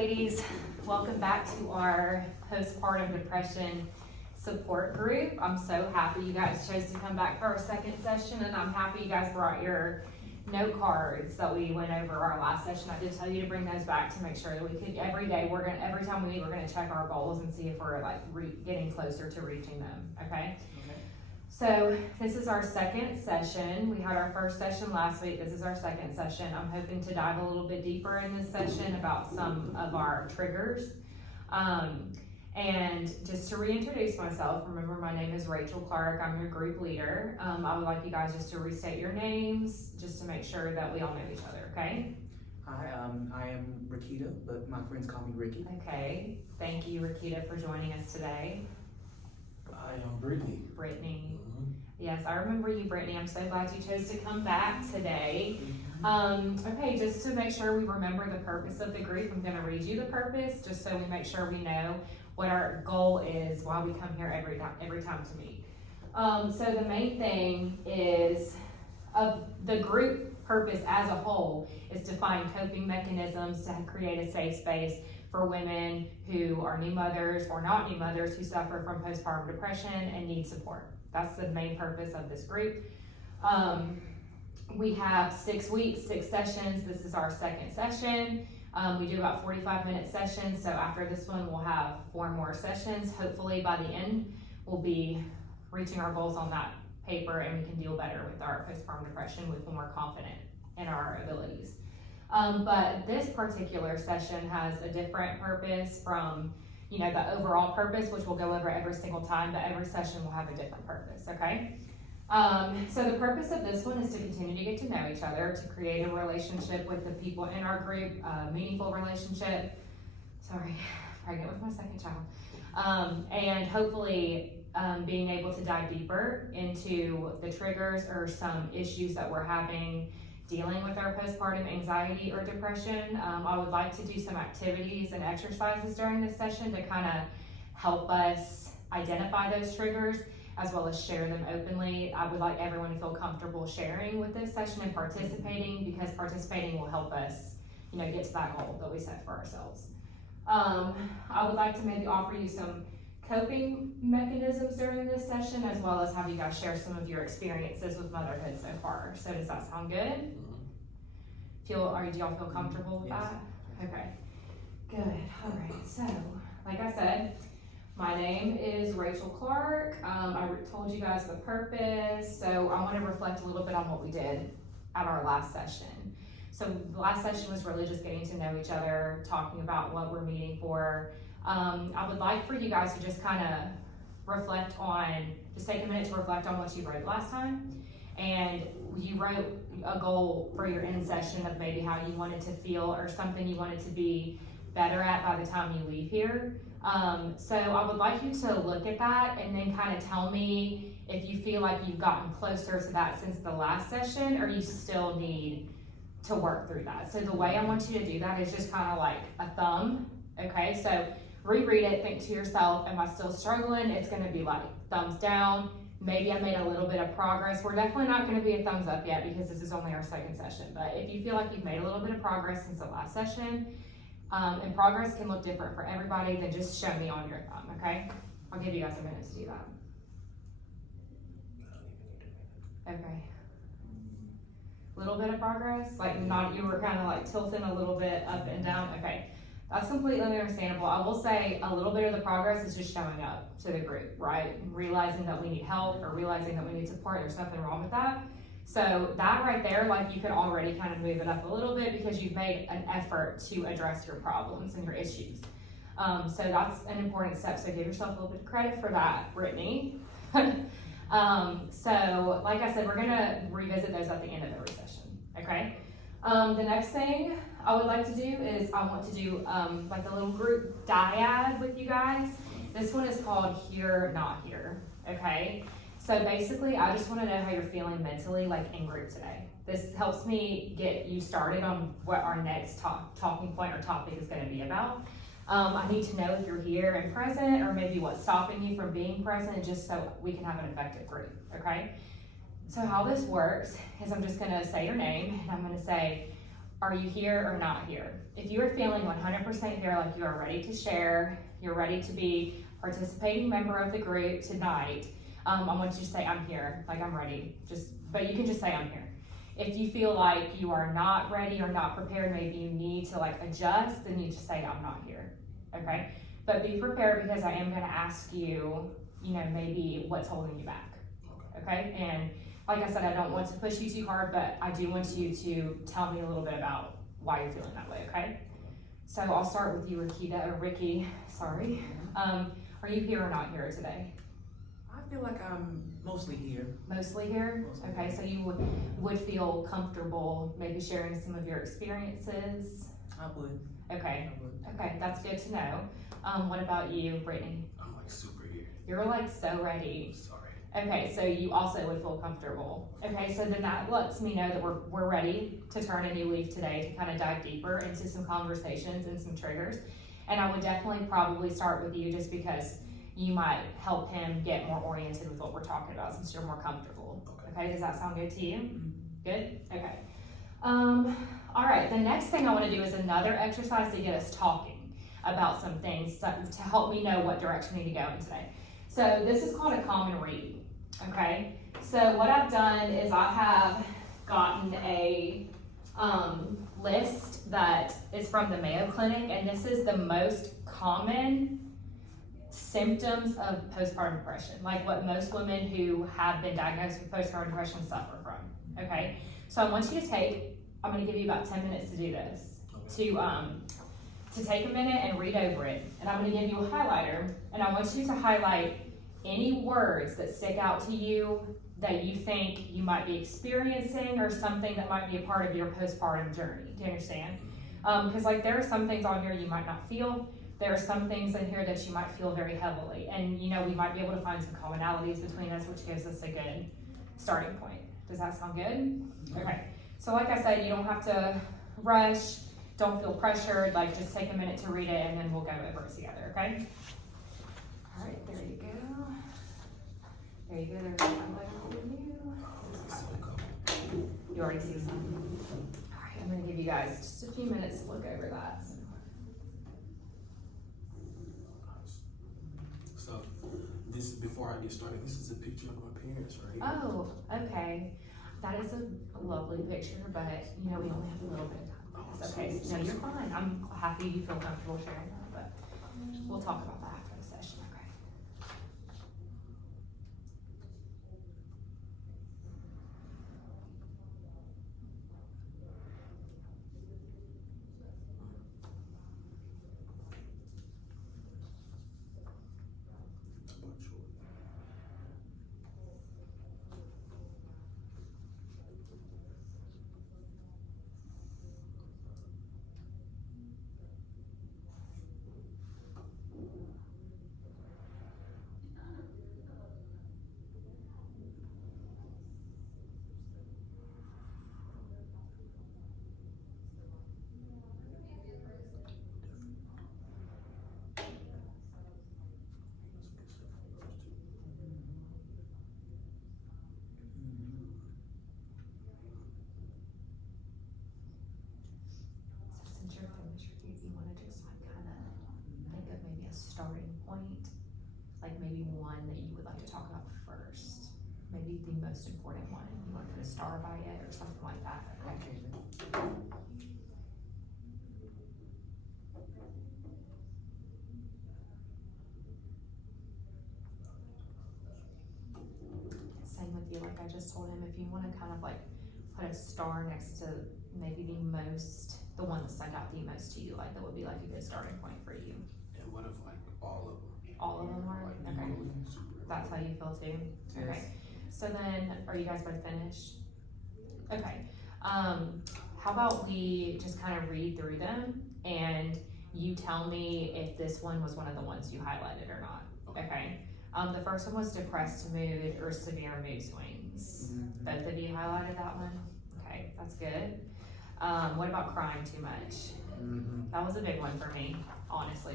ladies. Welcome back to our postpartum depression support group. I'm so happy you guys chose to come back for our second session, and I'm happy you guys brought your note cards that we went over our last session. I did tell you to bring those back to make sure that we could, every time we meet, we're gonna check our goals and see if we're like getting closer to reaching them, okay? So this is our second session. We had our first session last week. This is our second session. I'm hoping to dive a little bit deeper in this session about some of our triggers. And just to reintroduce myself, remember my name is Rachel Clark. I'm your group leader. I would like you guys just to restate your names just to make sure that we all know each other, okay? Hi, I am Rakita, but my friends call me Ricky. Okay, thank you Rakita for joining us today. I am Brittany. Brittany. Yes, I remember you, Brittany. I'm so glad you chose to come back today. Okay, just to make sure we remember the purpose of the group, I'm gonna read you the purpose just so we make sure we know what our goal is, why we come here every time to meet. So the main thing is, the group purpose as a whole is to find coping mechanisms to create a safe space for women who are new mothers or not new mothers who suffer from postpartum depression and need support. That's the main purpose of this group. We have 6 weeks, 6 sessions. This is our second session. We do about 45-minute sessions, so after this one we'll have 4 more sessions. Hopefully by the end we'll be reaching our goals on that paper and we can deal better with our postpartum depression. We feel more confident in our abilities. But this particular session has a different purpose from the overall purpose, which we'll go over every single time, but every session will have a different purpose, okay? So the purpose of this one is to continue to get to know each other, to create a relationship with the people in our group, a meaningful relationship. Sorry, pregnant with my second child. And hopefully being able to dive deeper into the triggers or some issues that we're having dealing with our postpartum anxiety or depression. I would like to do some activities and exercises during this session to kind of help us identify those triggers as well as share them openly. I would like everyone to feel comfortable sharing with this session and participating, because participating will help us get to that goal that we set for ourselves. I would like to maybe offer you some coping mechanisms during this session, as well as have you guys share some of your experiences with motherhood so far. So does that sound good? Do y'all feel comfortable with that? Okay, good. All right, so like I said, my name is Rachel Clark. I told you guys the purpose, so I want to reflect a little bit on what we did at our last session. So the last session was really just getting to know each other, talking about what we're meeting for. I would like for you guys to just kind of just take a minute to reflect on what you wrote last time. And you wrote a goal for your end session of maybe how you wanted to feel or something you wanted to be better at by the time you leave here. So I would like you to look at that and then kind of tell me if you feel like you've gotten closer to that since the last session, or you still need to work through that. So the way I want you to do that is just kind of like a thumb, okay? So reread it, think to yourself, am I still struggling? It's gonna be like thumbs down. Maybe I made a little bit of progress. We're definitely not gonna be a thumbs up yet because this is only our second session. But if you feel like you've made a little bit of progress since the last session, and progress can look different for everybody, then just show me on your thumb, okay? I'll give you guys a minute to do that. Okay. Little bit of progress, like not, you were kind of like tilting a little bit up and down, okay. That's completely understandable. I will say a little bit of the progress is just showing up to the group, right? Realizing that we need help or realizing that we need support, there's nothing wrong with that. So that right there, like you could already kind of move it up a little bit because you've made an effort to address your problems and your issues. So that's an important step. So give yourself a little bit of credit for that, Brittany. So like I said, we're gonna revisit those at the end of every session, okay? The next thing I would like to do is I want to do like a little group dyad with you guys. This one is called Here, Not Here, okay? So basically, I just want to know how you're feeling mentally, like in group today. This helps me get you started on what our next talking point or topic is going to be about. I need to know if you're here and present, or maybe what's stopping you from being present, just so we can have an effective group, okay? So how this works is I'm just going to say your name, and I'm going to say, Are you here or not here? If you are feeling 100% here, like you are ready to share, you're ready to be a participating member of the group tonight, I want you to say, I'm here, like I'm ready. But you can just say, I'm here. If you feel like you are not ready or not prepared, maybe you need to like adjust, then you just say, I'm not here, okay? But be prepared because I am gonna ask you, maybe what's holding you back, okay? And like I said, I don't want to push you too hard, but I do want you to tell me a little bit about why you're feeling that way, okay? So I'll start with you, Ricky, sorry. Are you here or not here today? I feel like I'm mostly here. Mostly here? Mostly. Okay, so you would feel comfortable maybe sharing some of your experiences? I would. Okay, I would. okay, that's good to know. What about you, Brittany? I'm like super here. You're like so ready. Sorry. Okay, so you also would feel comfortable. Okay, so then that lets me know that we're ready to turn a new leaf today to kind of dive deeper into some conversations and some triggers. And I would definitely probably start with you just because you might help him get more oriented with what we're talking about since you're more comfortable. Okay, does that sound good to you? Mhm. Good? Okay. All right, the next thing I want to do is another exercise to get us talking about some things to help me know what direction we need to go in today. So this is called a common read, okay? So what I've done is I have gotten a list that is from the Mayo Clinic, and this is the most common symptoms of postpartum depression, like what most women who have been diagnosed with postpartum depression suffer from, okay? So I want you to I'm gonna give you about 10 minutes to do this, to take a minute and read over it. And I'm gonna give you a highlighter, and I want you to highlight any words that stick out to you that you think you might be experiencing or something that might be a part of your postpartum journey. Do you understand? Because like there are some things on here you might not feel. There are some things in here that you might feel very heavily. And we might be able to find some commonalities between us, which gives us a good starting point. Does that sound good? Okay. So like I said, you don't have to rush. Don't feel pressured. Like just take a minute to read it and then we'll go over it together, okay? All right, there you go. There you go, there's a highlighter for you. You already see some. All right, I'm gonna give you guys just a few minutes to look over that. So this before I get started, this is a picture of my parents, right? Oh, okay. That is a lovely picture, but we only have a little bit of time. That's okay. No, you're fine. I'm happy you feel comfortable sharing that, but we'll talk about that after the session, okay? So since you're finished, you want to just like kind of think of maybe a starting point, like maybe one that you would like to talk about first, maybe the most important one. You want to put a star by it or something like that. Okay. Okay then. Same with you, like I just told him, if you want to kind of like put a star next to maybe the one that stuck out the most to you, like that would be like a good starting point for you. And what if like all of them? All of them are? Like, Okay. super. That's how you feel too? Yes. Okay. So then, are you guys both finished? Okay. How about we just kind of read through them and you tell me if this one was one of the ones you highlighted or not, okay? The first one was depressed mood or severe mood swings. Mhm. Both of you highlighted that one? Okay, that's good. What about crying too much? Mhm. That was a big one for me, honestly.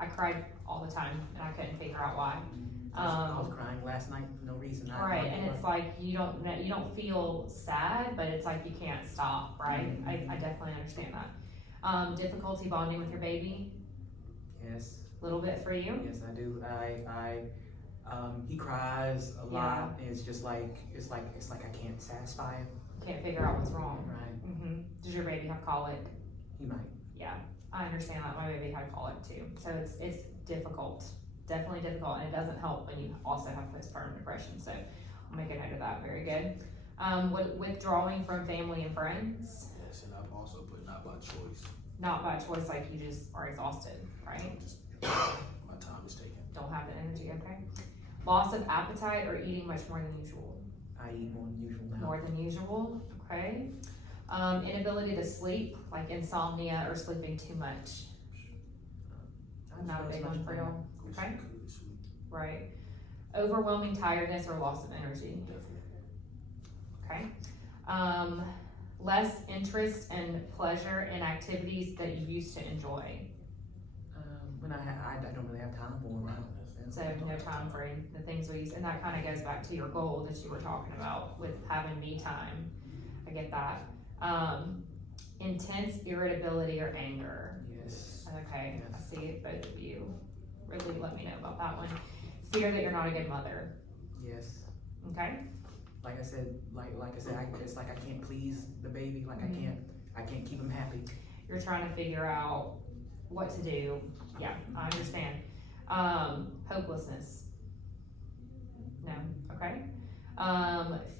I cried all the time and I couldn't figure out why. I was crying last night for no reason. Right, and it's like, you don't feel sad, but it's like you can't stop, right? I definitely understand that. Difficulty bonding with your baby, Yes, little bit for you? yes, I do. He cries a lot, and it's just like, it's like I can't satisfy him. Can't figure out what's wrong. Right. Does your baby have colic? He might. Yeah, I understand that, my baby had colic too, so it's difficult, definitely difficult, and it doesn't help when you also have postpartum depression, so I'll make a note of that, very good. Withdrawing from family and friends, Yes, and I've also put not by choice. not by choice, like you just are exhausted, right? Just, my time is taken. Don't have the energy, okay? Loss of appetite or eating much more than usual, I eat more than usual now. more than usual, okay? Inability to sleep, like insomnia or sleeping too much, not a big one for y'all, okay? Right? Overwhelming tiredness or loss of energy, Definitely. okay? Less interest and pleasure in activities that you used to enjoy. When I don't really have time for them now. So no time for the things we use, and that kind of goes back to your goal that you were talking about with having me time. I get that. Intense irritability or anger. Yes. Okay, Yes. I see it, both of you. Really let me know about that one. Fear that you're not a good mother. Yes. Okay? Like I said, it's like I can't please the baby. Like I can't keep him happy. You're trying to figure out what to do. Yeah, I understand. Hopelessness. No, okay.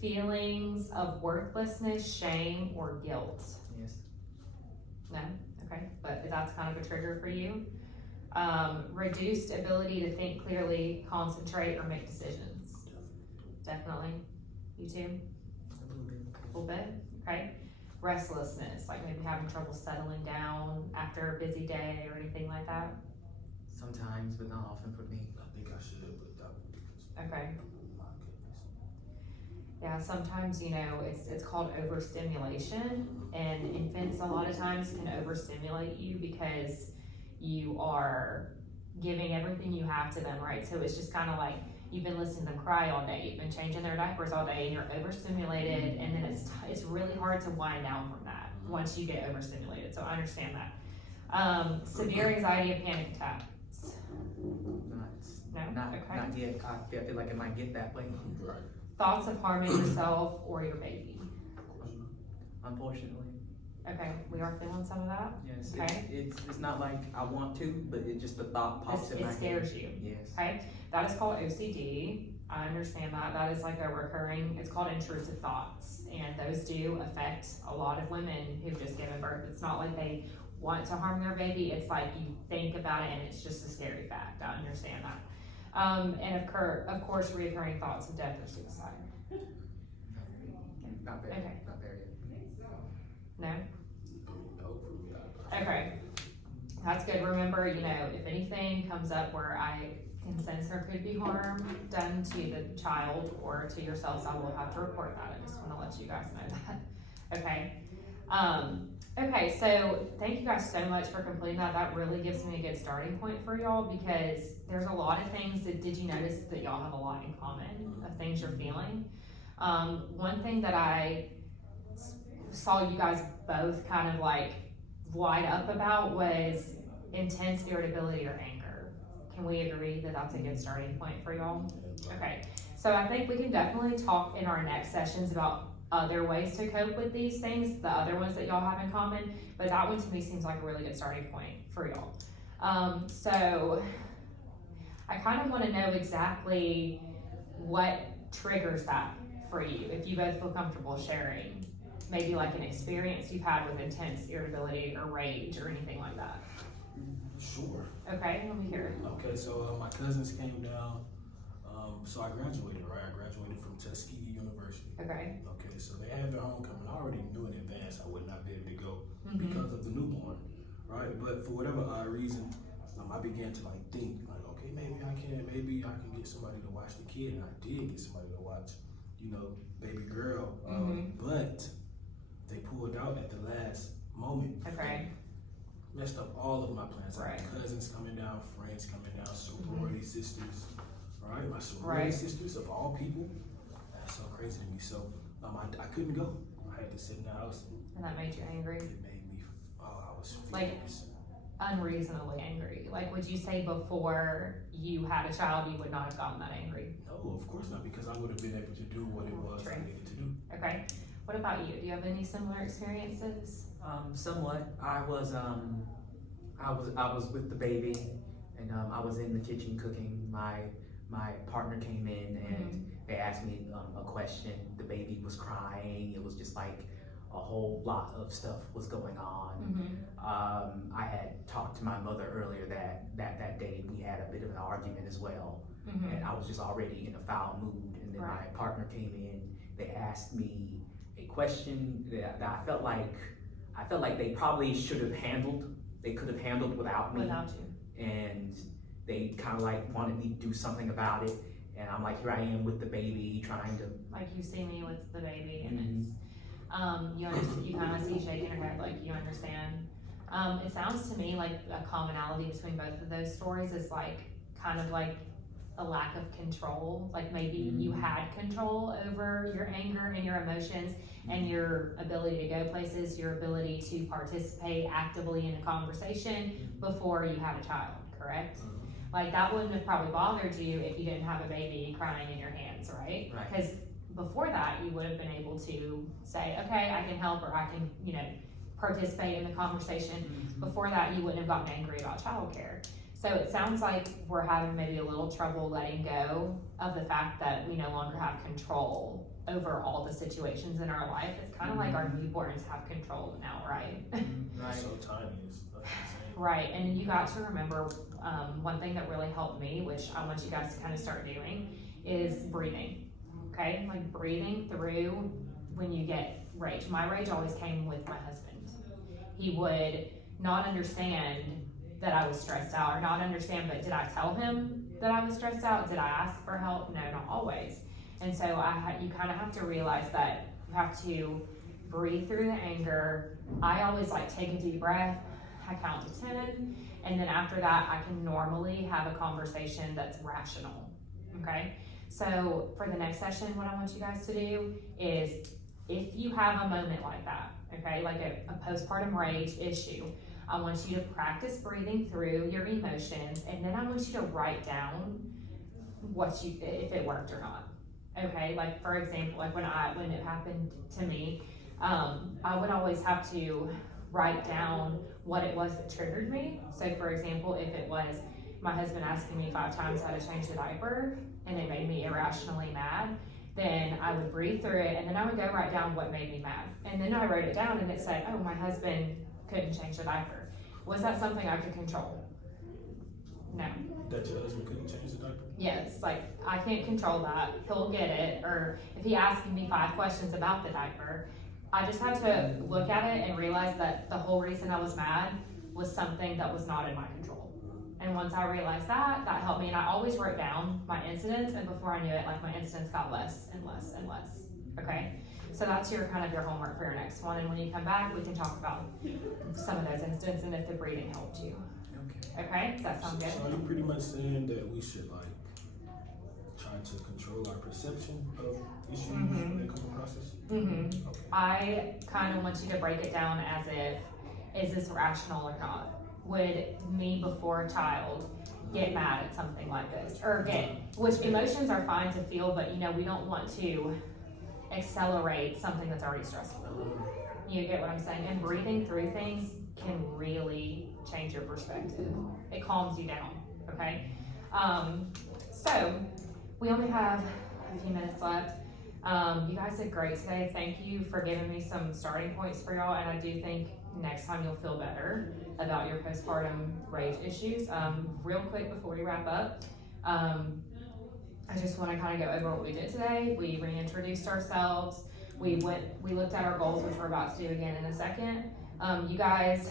Feelings of worthlessness, shame, or guilt. Yes. No, okay, but that's kind of a trigger for you. Reduced ability to think clearly, concentrate, or make decisions. Definitely. You too? A little bit. A little bit, okay. Restlessness, like maybe having trouble settling down after a busy day or anything like that. Sometimes, but not often for me. I think I should, but that would be. Okay. My goodness. Yeah, sometimes, it's called overstimulation, and infants a lot of times can overstimulate you because you are giving everything you have to them, right? So it's just kind of like, you've been listening to them cry all day, you've been changing their diapers all day, and you're overstimulated, and then it's really hard to wind down from that once you get overstimulated, so I understand that. Severe anxiety and panic attacks. No? Not Okay. yet. I feel like it might get that way. Right. Thoughts of harming yourself or your baby. Unfortunately. Okay, we are feeling some of that. Yes. Okay. It's not like I want to, but it just the thought pops in my It head. scares you. Yes. Okay, that is called OCD. I understand that. That is like a recurring, it's called intrusive thoughts. And those do affect a lot of women who've just given birth. It's not like they want to harm their baby. It's like you think about it and it's just a scary fact. I understand that. And of course, recurring thoughts of death or suicide. Not there. Okay. Not there yet. No? No, for me, I. Okay. That's good. Remember, if anything comes up where I can sense there could be harm done to the child or to yourselves, I will have to report that. I just want to let you guys know that. Okay. Okay, so thank you guys so much for completing that. That really gives me a good starting point for y'all because there's a lot of things did you notice that y'all have a lot in common of things you're feeling? One thing that I saw you guys both kind of like light up about was intense irritability or anger. Can we agree that that's a good starting point for y'all? Okay, so I think we can definitely talk in our next sessions about other ways to cope with these things, the other ones that y'all have in common, but that one to me seems like a really good starting point for y'all. So I kind of want to know exactly what triggers that for you, if you both feel comfortable sharing. Maybe like an experience you've had with intense irritability or rage or anything like that. Sure. Okay, let me hear it. Okay, so my cousins came down. So I graduated, right? I graduated from Tuskegee University. Okay. Okay, so they had their homecoming. I already knew in advance I would not be able to go Mhm. because of the newborn, right? But for whatever odd reason, I began to think, okay, maybe I can get somebody to watch the kid, and I did get somebody to watch, baby girl. Mhm. But they pulled out at the last moment. Okay. messed up all of my plans. I Right. had cousins coming down, friends coming down, sorority sisters, right? My sorority Right. sisters of all people. That's so crazy to me. So I couldn't go. I had to sit in the house. And that made you angry? It made me, I was Like- furious. Unreasonably angry. Like, would you say before you had a child, you would not have gotten that angry? No, of course not, because I would have been able to do what it was I True. needed to do. Okay. What about you? Do you have any similar experiences? Somewhat. I was with the baby, and I was in the kitchen cooking. My partner came in and they asked me a question. The baby was crying. It was just like a whole lot of stuff was going on. I had talked to my mother earlier that day. We had a bit of an argument as well, and I was just already in a foul mood. And then Right. my partner came in. They asked me a question that I felt like they probably should have handled. They could have handled without me, Without you. and they kind of like wanted me to do something about it. And I'm like, here I am with the baby, trying to. Like, you see me with the baby, and it's, you kind of see shaking her head, like, you understand. It sounds to me like a commonality between both of those stories is like, kind of like a lack of control. Like, maybe you had control over your anger and your emotions and your ability to go places, your ability to participate actively in a conversation before you had a child, correct? Like, that wouldn't have probably bothered you if you didn't have a baby crying in your hands, right? Right. Because before that, you would have been able to say, okay, I can help, or I can, participate in the conversation. Before that, you wouldn't have gotten angry about childcare. So it sounds like we're having maybe a little trouble letting go of the fact that we no longer have control over all the situations in our life. It's kind of like our newborns have control now, right? Right. So tiny, it's insane. Right, and you got to remember, one thing that really helped me, which I want you guys to kind of start doing, is breathing, okay? Like, breathing through when you get rage. My rage always came with my husband. He would not understand that I was stressed out, or not understand, but did I tell him that I was stressed out? Did I ask for help? No, not always. And so you kind of have to realize that you have to breathe through the anger. I always take a deep breath, I count to 10, and then after that, I can normally have a conversation that's rational, okay? So for the next session, what I want you guys to do is, if you have a moment like that, okay, like a postpartum rage issue, I want you to practice breathing through your emotions, and then I want you to write down if it worked or not. Okay, like, for example, like when it happened to me, I would always have to write down what it was that triggered me. So for example, if it was my husband asking me 5 times how to change the diaper and it made me irrationally mad, then I would breathe through it, and then I would go write down what made me mad. And then I wrote it down, and it said, oh, my husband couldn't change the diaper. Was that something I could control? No. That your husband couldn't change the diaper? Yes, like, I can't control that. He'll get it. Or if he asks me 5 questions about the diaper, I just have to look at it and realize that the whole reason I was mad was something that was not in my control. And once I realized that helped me. And I always wrote down my incidents, and before I knew it, my incidents got less and less and less. Okay? So that's your homework for your next one. And when you come back, we can talk about some of those incidents and if the breathing helped you. Okay? Does that sound good? So are you pretty much saying that we should try to control our perception of issues when they come across us? Okay. I kind of want you to break it down as if, is this rational or not? Would me before a child get mad at something like this? Which emotions are fine to feel, but we don't want to accelerate something that's already stressful. You get what I'm saying? And breathing through things can really change your perspective. It calms you down, okay? So we only have a few minutes left. You guys did great today. Thank you for giving me some starting points for y'all, and I do think next time you'll feel better about your postpartum rage issues. Real quick before we wrap up, I just want to kind of go over what we did today. We reintroduced ourselves. We looked at our goals, which we're about to do again in a second. You guys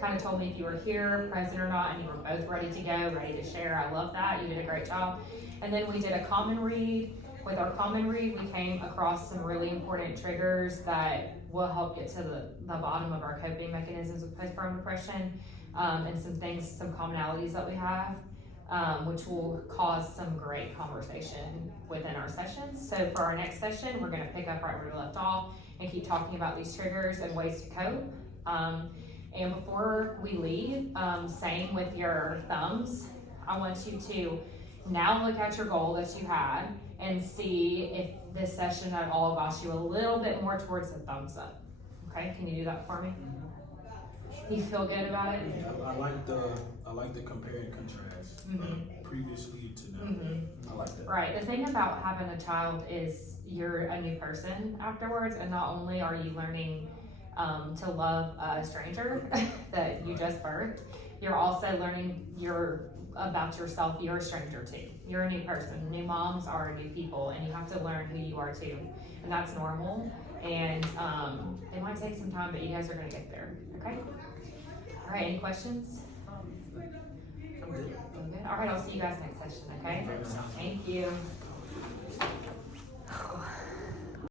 kind of told me if you were here, present or not, and you were both ready to go, ready to share. I love that. You did a great job. And then we did a common read. With our common read, we came across some really important triggers that will help get to the bottom of our coping mechanisms with postpartum depression. and some things, some commonalities that we have, which will cause some great conversation within our sessions. So for our next session, we're gonna pick up right where we left off and keep talking about these triggers and ways to cope. And before we leave, same with your thumbs, I want you to now look at your goal that you had and see if this session at all got you a little bit more towards the thumbs up. Okay, can you do that for me? You feel good about it? Yeah, I like the compare and contrast previously to now. I like that. Right, the thing about having a child is you're a new person afterwards, and not only are you learning to love a stranger that you just birthed, you're also learning about yourself. You're a stranger too. You're a new person. New moms are new people, and you have to learn who you are too, and that's normal. And it might take some time, but you guys are gonna get there. Okay. All right. Any questions? I'm good. Good. All right. I'll see you guys next session. Okay. Thank you.